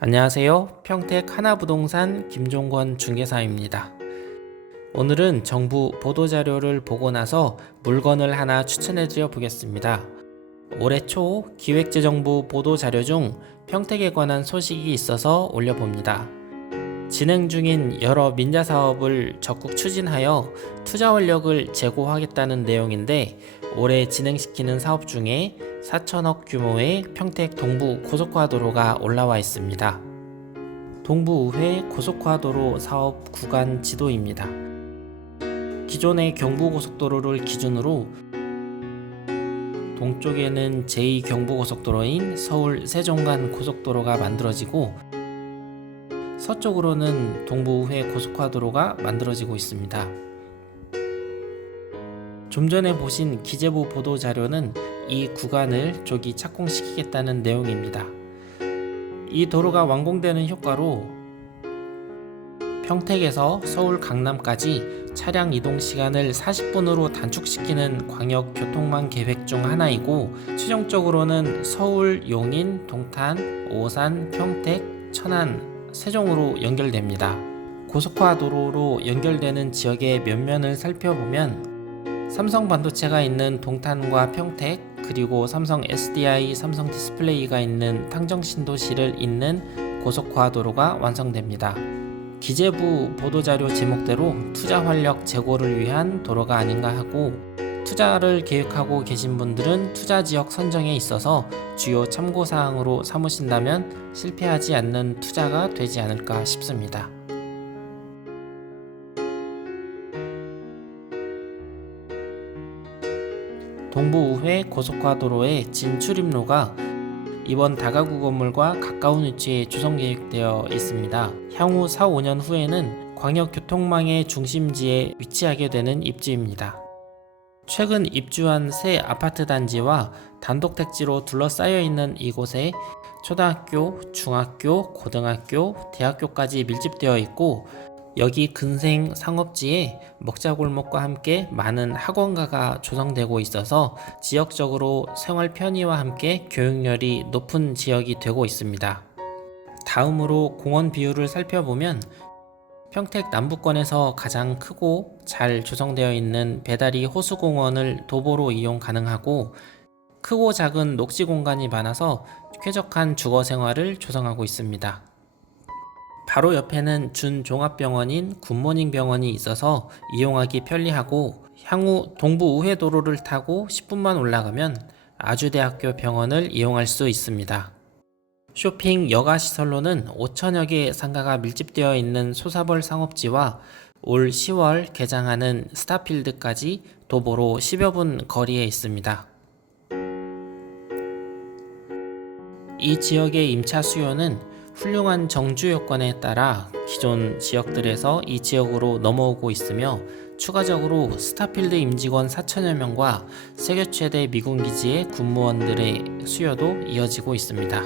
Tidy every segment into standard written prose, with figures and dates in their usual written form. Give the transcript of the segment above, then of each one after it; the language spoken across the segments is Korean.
안녕하세요. 평택 하나부동산 김종권 중개사입니다. 오늘은 정부 보도자료를 보고 나서 물건을 하나 추천해 드려 보겠습니다. 올해 초 기획재정부 보도자료 중 평택에 관한 소식이 있어서 올려봅니다. 진행 중인 여러 민자사업을 적극 추진하여 투자 원력을 제고하겠다는 내용인데, 올해 진행시키는 사업 중에 4천억 규모의 평택 동부 고속화도로가 올라와 있습니다. 동부의회 고속화도로 사업 구간 지도입니다. 기존의 경부고속도로를 기준으로 동쪽에는 제2경부고속도로인 서울 세종간 고속도로가 만들어지고, 서쪽으로는 동부의회 고속화도로가 만들어지고 있습니다. 좀 전에 보신 기재부 보도자료는 이 구간을 조기 착공시키겠다는 내용입니다. 이 도로가 완공되는 효과로 평택에서 서울 강남까지 차량 이동 시간을 40분으로 단축시키는 광역교통망 계획 중 하나이고, 최종적으로는 서울, 용인, 동탄, 오산, 평택, 천안, 세종으로 연결됩니다. 고속화도로로 연결되는 지역의 면면을 살펴보면 삼성 반도체가 있는 동탄과 평택, 그리고 삼성 SDI, 삼성 디스플레이가 있는 탕정신도시를 잇는 고속화도로가 완성됩니다. 기재부 보도자료 제목대로 투자 활력 제고를 위한 도로가 아닌가 하고, 투자를 계획하고 계신 분들은 투자 지역 선정에 있어서 주요 참고사항으로 삼으신다면 실패하지 않는 투자가 되지 않을까 싶습니다. 동부의회 고속화도로의 진출입로가 이번 다가구 건물과 가까운 위치에 조성 계획되어 있습니다. 향후 4-5년 후에는 광역교통망의 중심지에 위치하게 되는 입지입니다. 최근 입주한 새 아파트 단지와 단독택지로 둘러싸여 있는 이곳에 초등학교, 중학교, 고등학교, 대학교까지 밀집되어 있고, 여기 근생 상업지에 먹자골목과 함께 많은 학원가가 조성되고 있어서 지역적으로 생활 편의와 함께 교육열이 높은 지역이 되고 있습니다. 다음으로 공원 비율을 살펴보면 평택 남부권에서 가장 크고 잘 조성되어 있는 배다리 호수공원을 도보로 이용 가능하고, 크고 작은 녹지 공간이 많아서 쾌적한 주거 생활을 조성하고 있습니다. 바로 옆에는 준종합병원인 굿모닝 병원이 있어서 이용하기 편리하고, 향후 동부우회도로를 타고 10분만 올라가면 아주대학교 병원을 이용할 수 있습니다. 쇼핑 여가시설로는 5천여 개의 상가가 밀집되어 있는 소사벌 상업지와 올 10월 개장하는 스타필드까지 도보로 10여 분 거리에 있습니다. 이 지역의 임차 수요는 훌륭한 정주 여건에 따라 기존 지역들에서 이 지역으로 넘어오고 있으며, 추가적으로 스타필드 임직원 4천여 명과 세계 최대 미군기지의 군무원들의 수요도 이어지고 있습니다.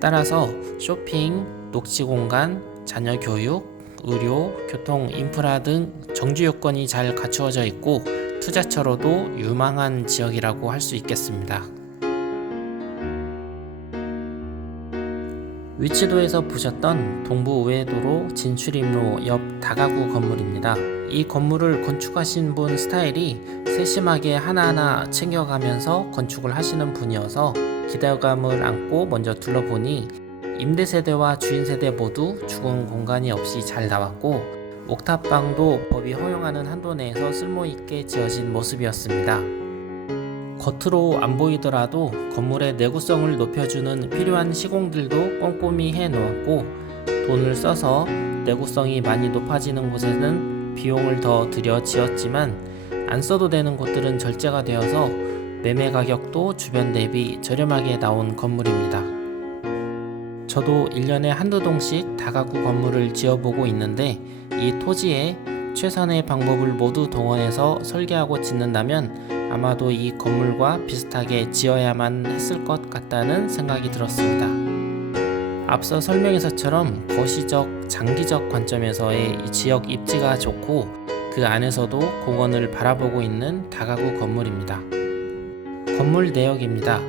따라서 쇼핑, 녹지공간, 자녀 교육, 의료, 교통, 인프라 등 정주 여건이 잘 갖추어져 있고 투자처로도 유망한 지역이라고 할 수 있겠습니다. 위치도에서 보셨던 동부우회도로 진출입로 옆 다가구 건물입니다. 이 건물을 건축하신 분 스타일이 세심하게 하나하나 챙겨가면서 건축을 하시는 분이어서 기대감을 안고 먼저 둘러보니 임대세대와 주인세대 모두 죽은 공간이 없이 잘 나왔고, 옥탑방도 법이 허용하는 한도 내에서 쓸모있게 지어진 모습이었습니다. 겉으로 안 보이더라도 건물의 내구성을 높여주는 필요한 시공들도 꼼꼼히 해놓았고, 돈을 써서 내구성이 많이 높아지는 곳에는 비용을 더 들여 지었지만 안 써도 되는 곳들은 절제가 되어서 매매 가격도 주변 대비 저렴하게 나온 건물입니다. 저도 1년에 한두 동씩 다가구 건물을 지어보고 있는데, 이 토지에 최선의 방법을 모두 동원해서 설계하고 짓는다면 아마도 이 건물과 비슷하게 지어야만 했을 것 같다는 생각이 들었습니다. 앞서 설명에서처럼 거시적, 장기적 관점에서의 이 지역 입지가 좋고, 그 안에서도 공원을 바라보고 있는 다가구 건물입니다. 건물 내역입니다.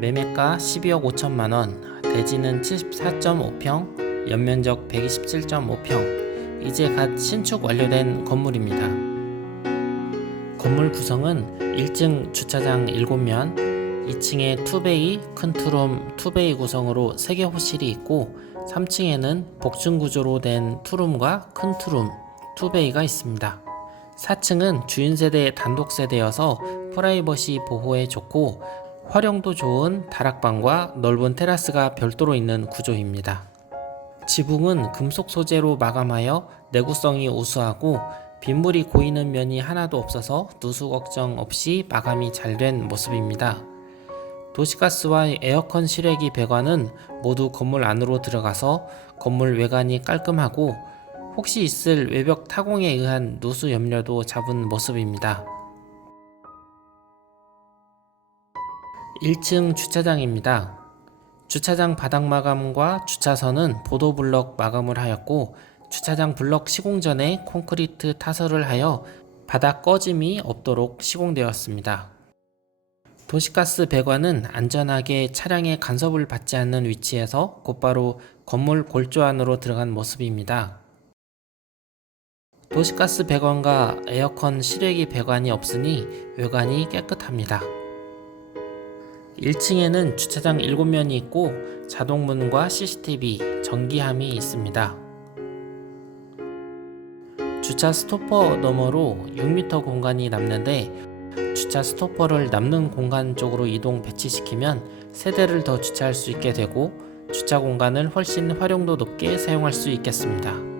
매매가 12억 5천만원, 대지는 74.5평, 연면적 127.5평, 이제 갓 신축 완료된 건물입니다. 건물 구성은 1층 주차장 7면, 2층에 투베이, 큰 투룸, 투베이 구성으로 3개 호실이 있고 3층에는 복층 구조로 된 투룸과 큰 투룸, 투베이가 있습니다. 4층은 주인세대 단독세대여서 프라이버시 보호에 좋고 활용도 좋은 다락방과 넓은 테라스가 별도로 있는 구조입니다. 지붕은 금속 소재로 마감하여 내구성이 우수하고 빗물이 고이는 면이 하나도 없어서 누수 걱정 없이 마감이 잘 된 모습입니다. 도시가스와 에어컨 실외기 배관은 모두 건물 안으로 들어가서 건물 외관이 깔끔하고 혹시 있을 외벽 타공에 의한 누수 염려도 잡은 모습입니다. 1층 주차장입니다. 주차장 바닥 마감과 주차선은 보도블럭 마감을 하였고 주차장 블럭 시공 전에 콘크리트 타설을 하여 바닥 꺼짐이 없도록 시공되었습니다. 도시가스 배관은 안전하게 차량의 간섭을 받지 않는 위치에서 곧바로 건물 골조 안으로 들어간 모습입니다. 도시가스 배관과 에어컨 실외기 배관이 없으니 외관이 깨끗합니다. 1층에는 주차장 7면이 있고 자동문과 CCTV, 전기함이 있습니다. 주차 스토퍼 너머로 6m 공간이 남는데 주차 스토퍼를 남는 공간 쪽으로 이동 배치시키면 세대를 더 주차할 수 있게 되고 주차 공간을 훨씬 활용도 높게 사용할 수 있겠습니다.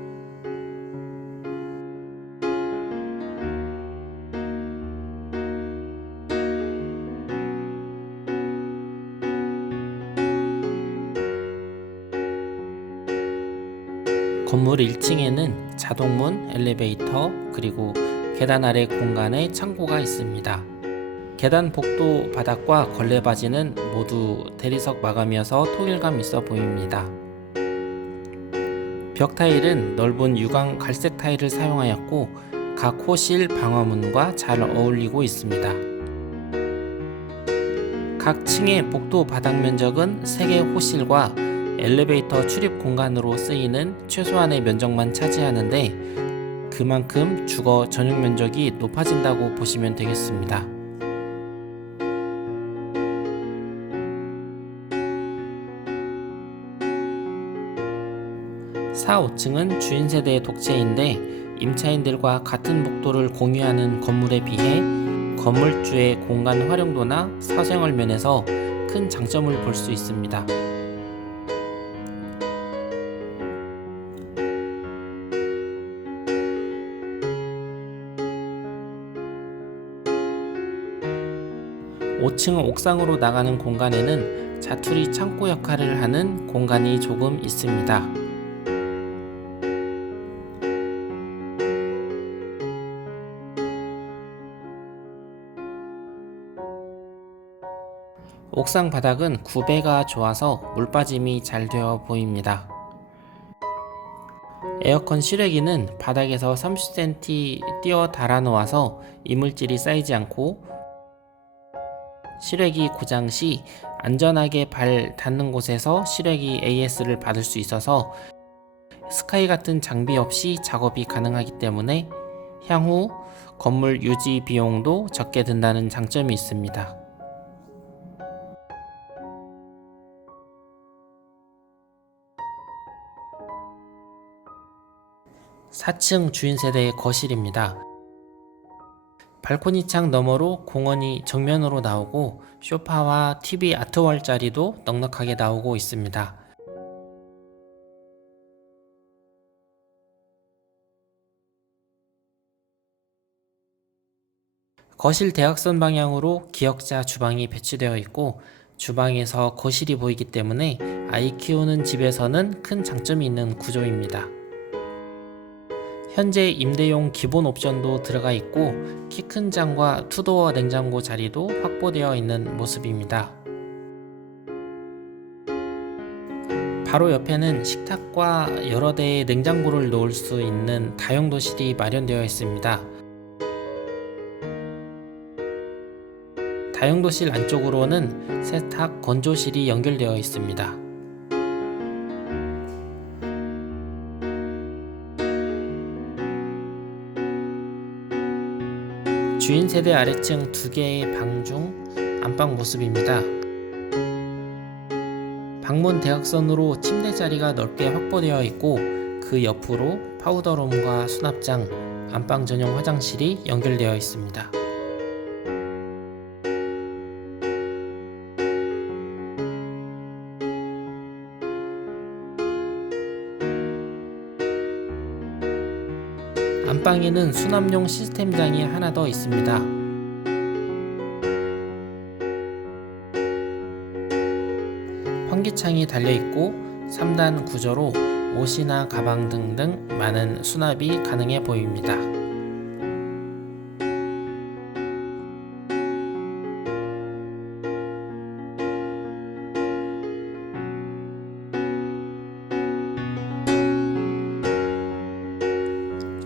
건물 1층에는 자동문, 엘리베이터, 그리고 계단 아래 공간에 창고가 있습니다. 계단 복도 바닥과 걸레바지는 모두 대리석 마감이어서 통일감 있어 보입니다. 벽 타일은 넓은 유광 갈색 타일을 사용하였고 각 호실 방화문과 잘 어울리고 있습니다. 각 층의 복도 바닥 면적은 3개 호실과 엘리베이터 출입 공간으로 쓰이는 최소한의 면적만 차지하는데 그만큼 주거 전용 면적이 높아진다고 보시면 되겠습니다. 4, 5층은 주인 세대의 독채인데 임차인들과 같은 복도를 공유하는 건물에 비해 건물주의 공간 활용도나 사생활 면에서 큰 장점을 볼 수 있습니다. (5층) 옥상으로 나가는 공간에는 자투리 창고 역할을 하는 공간이 조금 있습니다. 옥상 바닥은 구배가 좋아서 물빠짐이 잘 되어 보입니다. 에어컨 실외기는 바닥에서 30cm 띄어 달아 놓아서 이물질이 쌓이지 않고 실외기 고장 시 안전하게 발 닿는 곳에서 실외기 AS를 받을 수 있어서 스카이 같은 장비 없이 작업이 가능하기 때문에 향후 건물 유지 비용도 적게 든다는 장점이 있습니다. 4층 주인 세대의 거실입니다. 발코니 창 너머로 공원이 정면으로 나오고 소파와 TV 아트월 자리도 넉넉하게 나오고 있습니다. 거실 대각선 방향으로 기역자 주방이 배치되어 있고 주방에서 거실이 보이기 때문에 아이 키우는 집에서는 큰 장점이 있는 구조입니다. 현재 임대용 기본 옵션도 들어가 있고 키 큰 장과 투도어 냉장고 자리도 확보되어 있는 모습입니다. 바로 옆에는 식탁과 여러 대의 냉장고를 놓을 수 있는 다용도실이 마련되어 있습니다. 다용도실 안쪽으로는 세탁 건조실이 연결되어 있습니다. 주인 세대 아래층 2개의 방 중 안방 모습입니다. 방문 대각선으로 침대 자리가 넓게 확보되어 있고 그 옆으로 파우더룸과 수납장, 안방 전용 화장실이 연결되어 있습니다. 안방에는 수납용 시스템장이 하나 더 있습니다. 환기창이 달려있고 3단 구조로 옷이나 가방 등등 많은 수납이 가능해 보입니다.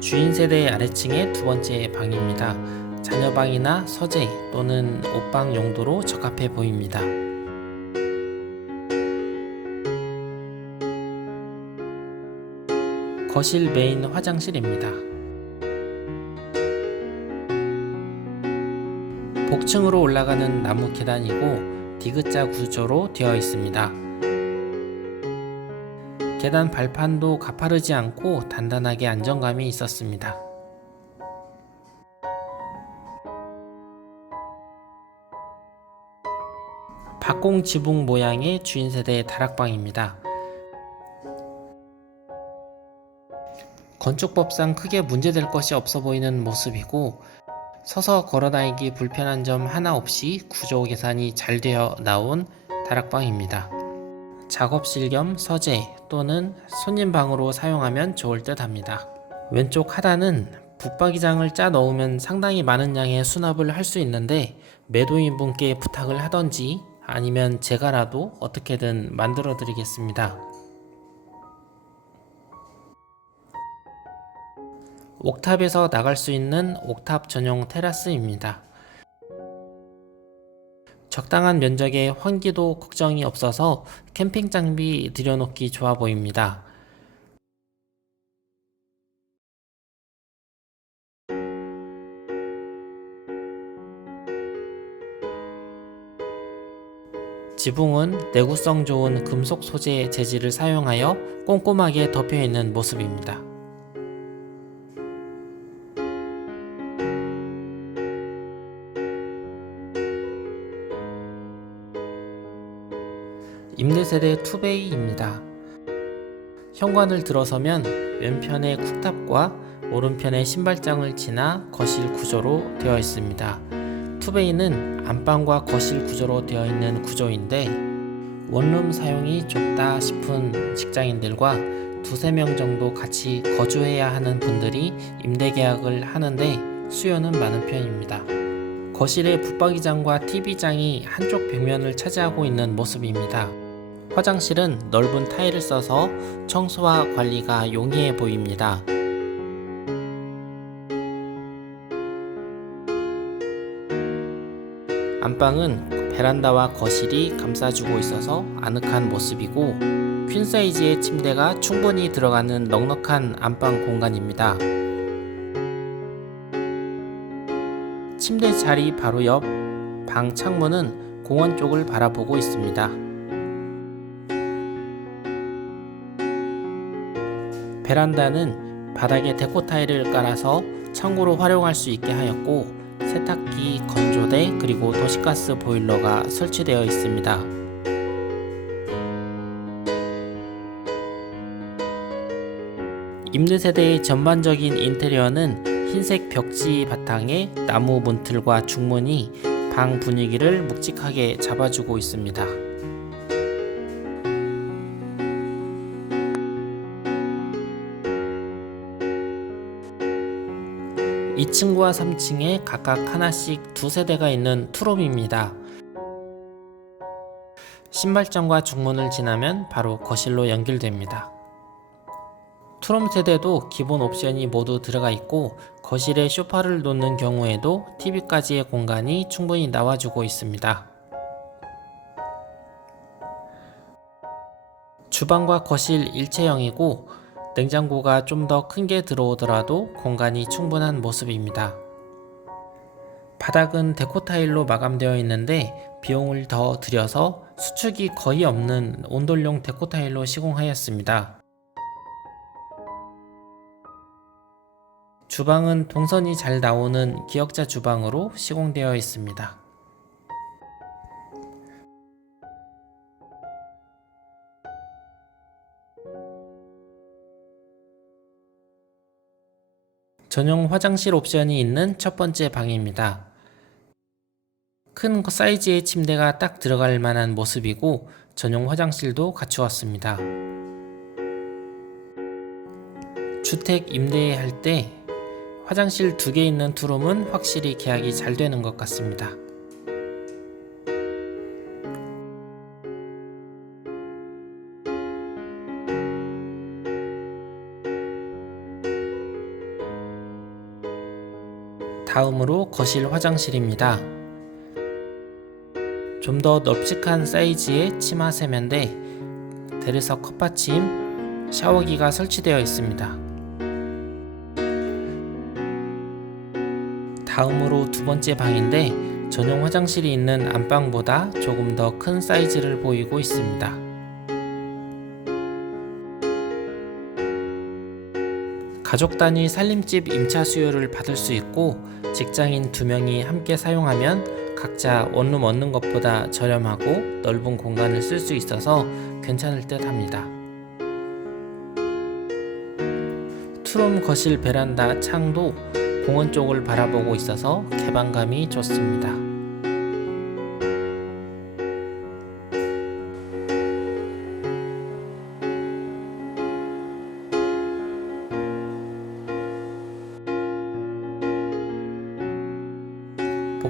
주인 세대의 아래층의 두 번째 방입니다. 자녀방이나 서재 또는 옷방 용도로 적합해 보입니다. 거실 메인 화장실입니다. 복층으로 올라가는 나무 계단이고 디귿자 구조로 되어 있습니다. 계단 발판도 가파르지 않고 단단하게 안정감이 있었습니다. 박공 지붕 모양의 주인 세대의 다락방입니다. 건축법상 크게 문제될 것이 없어 보이는 모습이고 서서 걸어다니기 불편한 점 하나 없이 구조 계산이 잘 되어 나온 다락방입니다. 작업실 겸 서재 또는 손님방으로 사용하면 좋을 듯 합니다. 왼쪽 하단은 붙박이장을 짜 넣으면 상당히 많은 양의 수납을 할 수 있는데 매도인분께 부탁을 하던지 아니면 제가라도 어떻게든 만들어 드리겠습니다. 옥탑에서 나갈 수 있는 옥탑 전용 테라스입니다. 적당한 면적에 환기도 걱정이 없어서 캠핑 장비 들여놓기 좋아 보입니다. 지붕은 내구성 좋은 금속 소재 재질을 사용하여 꼼꼼하게 덮여 있는 모습입니다. 임대세대 투베이입니다. 현관을 들어서면 왼편에 쿡탑과 오른편에 신발장을 지나 거실 구조로 되어 있습니다. 투베이는 안방과 거실 구조로 되어 있는 구조인데 원룸 사용이 좁다 싶은 직장인들과 2-3명 정도 같이 거주해야 하는 분들이 임대 계약을 하는데 수요는 많은 편입니다. 거실의 붙박이장과 TV장이 한쪽 벽면을 차지하고 있는 모습입니다. 화장실은 넓은 타일을 써서 청소와 관리가 용이해 보입니다. 안방은 베란다와 거실이 감싸주고 있어서 아늑한 모습이고 퀸 사이즈의 침대가 충분히 들어가는 넉넉한 안방 공간입니다. 침대 자리 바로 옆 방 창문은 공원 쪽을 바라보고 있습니다. 베란다는 바닥에 데코 타일을 깔아서 창고로 활용할 수 있게 하였고 세탁기, 건조대 그리고 도시가스 보일러가 설치되어 있습니다. 임대세대의 전반적인 인테리어는 흰색 벽지 바탕에 나무 문틀과 중문이 방 분위기를 묵직하게 잡아주고 있습니다. 2층과 3층에 각각 하나씩 2세대가 있는 투룸입니다. 신발장과 중문을 지나면 바로 거실로 연결됩니다. 투룸 세대도 기본 옵션이 모두 들어가 있고 거실에 소파를 놓는 경우에도 TV까지의 공간이 충분히 나와주고 있습니다. 주방과 거실 일체형이고 냉장고가 좀 더 큰 게 들어오더라도 공간이 충분한 모습입니다. 바닥은 데코 타일로 마감되어 있는데 비용을 더 들여서 수축이 거의 없는 온돌용 데코 타일로 시공하였습니다. 주방은 동선이 잘 나오는 기역자 주방으로 시공되어 있습니다. 전용 화장실 옵션이 있는 첫 번째 방입니다. 큰 사이즈의 침대가 딱 들어갈 만한 모습이고 전용 화장실도 갖추었습니다. 주택 임대할 때 화장실 2개 있는 투룸은 확실히 계약이 잘 되는 것 같습니다. 다음으로 거실 화장실입니다. 좀 더 넓직한 사이즈의 치마 세면대, 대리석 컵받침, 샤워기가 설치되어 있습니다. 다음으로 두 번째 방인데 전용 화장실이 있는 안방보다 조금 더 큰 사이즈를 보이고 있습니다. 가족 단위 살림집 임차 수요를 받을 수 있고 직장인 2명이 함께 사용하면 각자 원룸 얻는 것보다 저렴하고 넓은 공간을 쓸 수 있어서 괜찮을 듯 합니다. 투룸 거실 베란다 창도 공원 쪽을 바라보고 있어서 개방감이 좋습니다.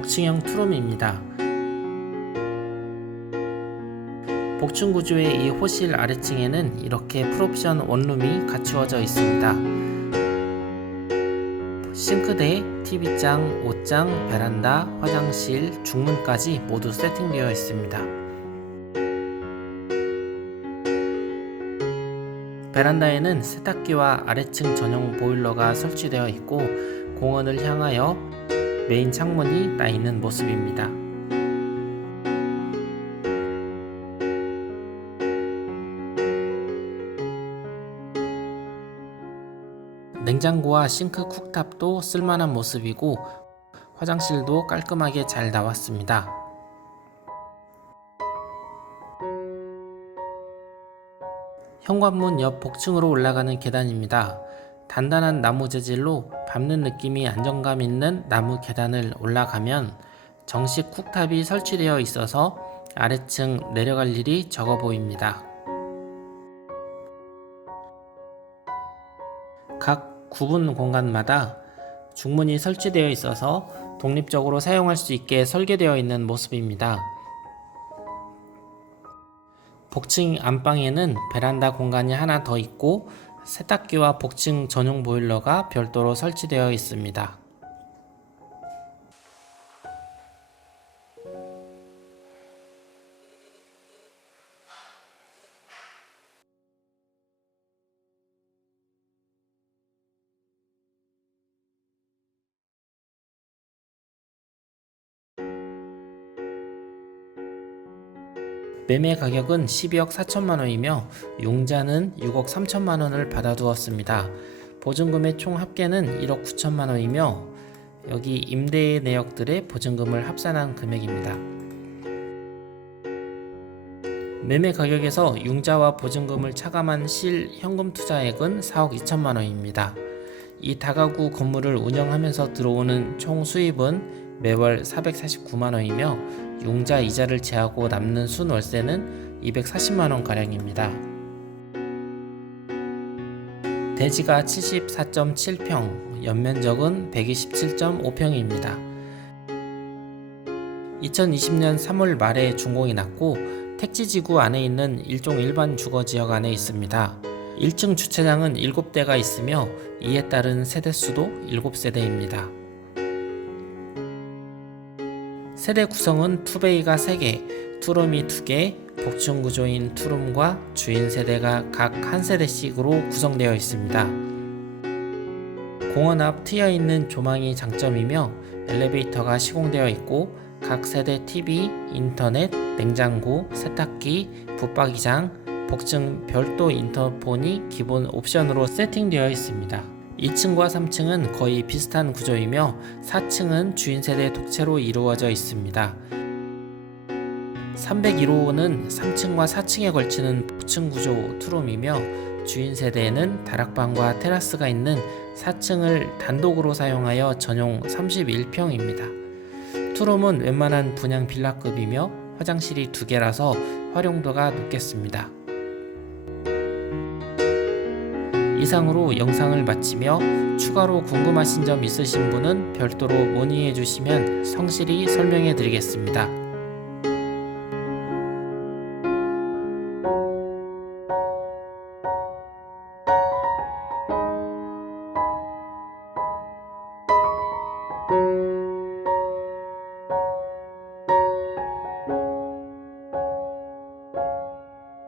복층형 투룸입니다. 복층 구조의 이 호실 아래층에는 이렇게 풀옵션 원룸이 갖추어져 있습니다. 싱크대, TV장, 옷장, 베란다, 화장실, 중문까지 모두 세팅되어 있습니다. 베란다에는 세탁기와 아래층 전용 보일러가 설치되어 있고 공원을 향하여 메인 창문이 나 있는 모습입니다. 냉장고와 싱크 쿡탑도 쓸만한 모습이고 화장실도 깔끔하게 잘 나왔습니다. 현관문 옆 복층으로 올라가는 계단입니다. 단단한 나무 재질로 밟는 느낌이 안정감 있는 나무 계단을 올라가면 정식 쿡탑이 설치되어 있어서 아래층 내려갈 일이 적어 보입니다. 각 구분 공간마다 중문이 설치되어 있어서 독립적으로 사용할 수 있게 설계되어 있는 모습입니다. 복층 안방에는 베란다 공간이 하나 더 있고 세탁기와 복층 전용 보일러가 별도로 설치되어 있습니다. 매매 가격은 12억 4천만원이며 융자는 6억 3천만원을 받아두었습니다. 보증금의 총 합계는 1억 9천만원이며 여기 임대 내역들의 보증금을 합산한 금액입니다. 매매 가격에서 융자와 보증금을 차감한 실 현금 투자액은 4억 2천만원입니다. 이 다가구 건물을 운영하면서 들어오는 총 수입은 매월 449만원이며 융자 이자를 제하고 남는 순월세는 240만원가량입니다. 대지가 74.7평, 연면적은 127.5평입니다. 2020년 3월 말에 준공이 났고 택지지구 안에 있는 일종 일반 주거지역 안에 있습니다. 1층 주차장은 7대가 있으며 이에 따른 세대수도 7세대입니다. 세대 구성은 투베이가 3개, 투룸이 2개, 복층 구조인 투룸과 주인 세대가 각 한 세대씩으로 구성되어 있습니다. 공원 앞 트여 있는 조망이 장점이며 엘리베이터가 시공되어 있고 각 세대 TV, 인터넷, 냉장고, 세탁기, 붙박이장, 복층 별도 인터폰이 기본 옵션으로 세팅되어 있습니다. 2층과 3층은 거의 비슷한 구조이며 4층은 주인 세대 독채로 이루어져 있습니다. 301호는 3층과 4층에 걸치는 복층 구조 투룸이며 주인 세대에는 다락방과 테라스가 있는 4층을 단독으로 사용하여 전용 31평입니다. 투룸은 웬만한 분양 빌라급이며 화장실이 2개라서 활용도가 높겠습니다. 이상으로 영상을 마치며 추가로 궁금하신 점 있으신 분은 별도로 문의해 주시면 성실히 설명해 드리겠습니다.